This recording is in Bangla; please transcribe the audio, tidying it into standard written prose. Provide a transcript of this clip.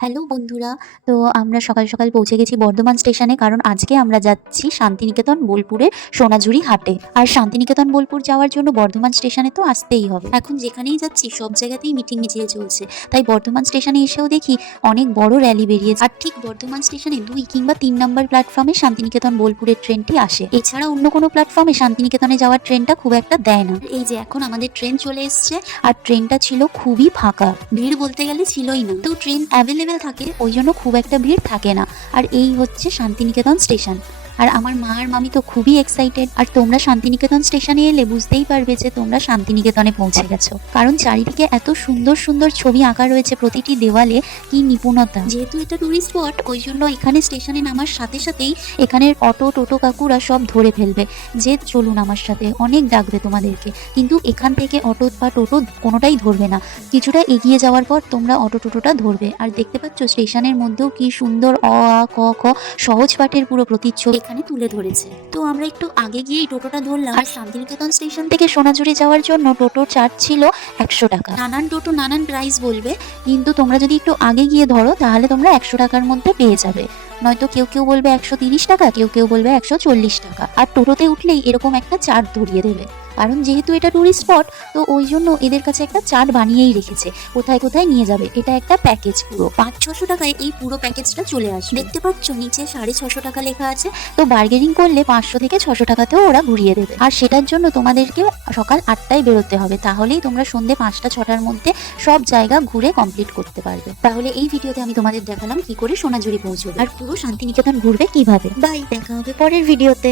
হ্যালো বন্ধুরা। তো আমরা সকাল সকাল পৌঁছে গেছি বর্ধমান স্টেশনে, কারণ আজকে আমরা যাচ্ছি শান্তিনিকেতন বোলপুরের সোনাঝুরি হাটে। আর শান্তিনিকেতন বোলপুর যাওয়ার জন্য বর্ধমান স্টেশনে তো আসতেই হবে। এখন যেখানেই যাচ্ছি সব জায়গাতেই মিটিং মিছিল চলছে, তাই বর্ধমান স্টেশনে এসেও দেখি অনেক বড় র্যালি বেরিয়েছে। আর ঠিক বর্ধমান স্টেশনে 2 কিংবা 3 নম্বর প্ল্যাটফর্মে শান্তিনিকেতন বোলপুরের ট্রেনটি আসে। এছাড়া অন্য কোনো প্ল্যাটফর্মে শান্তিনিকেতনে যাওয়ার ট্রেনটা খুব একটা দেয় না। এই যে এখন আমাদের ট্রেন চলে এসছে, আর ট্রেনটা ছিল খুবই ফাঁকা, ভিড় বলতে গেলে ছিলই না। তো ট্রেন অ্যাভেলেবেল থাকে, ওই জন্য খুব একটা ভিড় থাকে না। আর এই হচ্ছে শান্তিনিকেতন স্টেশন। আর আমার মা আর মামি তো খুবই এক্সাইটেড। আর তোমরা শান্তিনিকেতন স্টেশনে এলে বুঝতেই পারবে যে তোমরা শান্তিনিকেতনে পৌঁছে গেছো, কারণ চারিদিকে এত সুন্দর সুন্দর ছবি আঁকা রয়েছে প্রতিটি দেওয়ালে। কি নিপুণতা! যেহেতু এটা টুরিস্ট স্পট, ওই জন্য এখানে স্টেশনে নামার সাথে সাথেই এখানের অটো টোটো কাকুরা সব ধরে ফেলবে যে চলুন আমার সাথে, অনেক ডাকবে তোমাদেরকে। কিন্তু এখান থেকে অটো বা টোটো কোনোটাই ধরবে না। কিছুটা এগিয়ে যাওয়ার পর তোমরা অটো টোটোটা ধরবে। আর দেখতে পাচ্ছ স্টেশনের মধ্যেও কি সুন্দর অ আ ক খ সহজ পাঠের পুরো প্রতিচ্ছবি এখানে তুলে ধরেছে। তো আমরা একটু আগে গিয়েই টোটোটা ধরলাম। আর শান্তিনিকেতন স্টেশন থেকে সোনাঝুরি যাওয়ার জন্য টোটোর চার্জ ছিল 100 টাকা। নানান টোটো নানান প্রাইস বলবে, কিন্তু তোমরা যদি একটু আগে গিয়ে ধরো তাহলে তোমরা 100 টাকার মধ্যে পেয়ে যাবে। নয়তো কেউ কেউ বলবে 130 টাকা, কেউ কেউ বলবে 140 টাকা। আর টোটোতে উঠলেই এরকম একটা চার্ট ধরিয়ে দেবে, কারণ যেহেতু এটা টুরিস্ট স্পট, তো ওই জন্য এদের কাছে একটা চার্ট বানিয়েই রেখেছে কোথায় কোথায় নিয়ে যাবে। এটা একটা প্যাকেজ, পুরো 500-600 টাকায় এই পুরো প্যাকেজটা চলে আসে। দেখতে পাচ্ছ নিচে 650 টাকা লেখা আছে। তো বার্গেনিং করলে 500 থেকে 600 টাকাতেও ওরা ঘুরিয়ে দেবে। আর সেটার জন্য তোমাদেরকে সকাল 8টায় বেরোতে হবে, তাহলেই তোমরা সন্ধ্যে 5টা-6টার মধ্যে সব জায়গা ঘুরে কমপ্লিট করতে পারবে। তাহলে এই ভিডিওতে আমি তোমাদের দেখালাম কি করে সোনাঝুরি পৌঁছবে আর পুরো শান্তিনিকেতন ঘুরবে কিভাবে। বাই, দেখা হবে পরের ভিডিওতে।